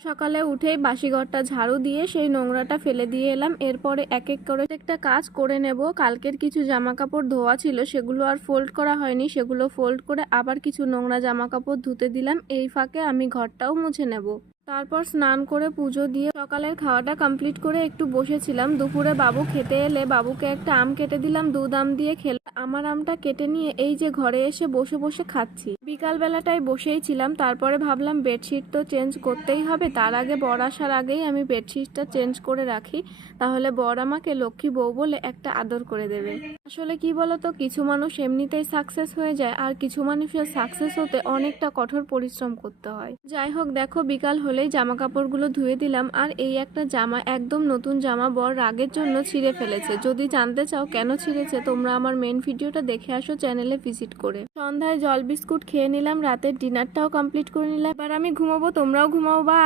সকালে উঠেই বাসি ঘরটা ঝাড়ু দিয়ে সেই নোংরাটা ফেলে দিয়ে এলাম। এরপরে এক এক করে একটা কাজ করে নেব। কালকের কিছু জামা কাপড় ধোয়া ছিল, সেগুলো আর ফোল্ড করা হয়নি, সেগুলো ফোল্ড করে আবার কিছু নোংরা জামা কাপড় ধুতে দিলাম। এই ফাঁকে আমি ঘরটাও মুছে নেব। তারপর স্নান করে পুজো দিয়ে সকালের খাওয়াটা কমপ্লিট করে একটু বসেছিলাম। দুপুরে বাবু খেতে এলে বাবুকে একটা আম কেটে দিলাম, দুধ আম দিয়ে খেলাম। আমার আমটা কেটে নিয়ে এই যে ঘরে এসে বসে বসে খাচ্ছি। বিকাল বেলাটাই বসেই ছিলাম, তারপরে ভাবলাম বেডশিট তো চেঞ্জ করতেই হবে, তার আগে বর আসার আগেই আমি বেডশিটটা চেঞ্জ করে রাখি, তাহলে বর আমাকে লক্ষ্মী বউ বলে একটা আদর করে দেবে। আসলে কি বলতো, কিছু মানুষ এমনিতেই সাকসেস হয়ে যায়, আর কিছু মানুষের সাকসেস হতে অনেকটা কঠোর পরিশ্রম করতে হয়। যাই হোক, দেখো বিকাল হলেই জামা কাপড়গুলো ধুয়ে দিলাম। আর এই একটা জামা, একদম নতুন জামা, বর রাগের জন্য ছিঁড়ে ফেলেছে। যদি জানতে চাও কেন ছিঁড়েছে, তোমরা আমার মেন ভিডিওটা দেখে আসো চ্যানেলে ভিজিট করে। সন্ধ্যায় জল বিস্কুট খেয়ে নিলাম, রাতের ডিনারটাও কমপ্লিট করে নিলাম। এবার আমি ঘুমাবো, তোমরাও ঘুমাও। বা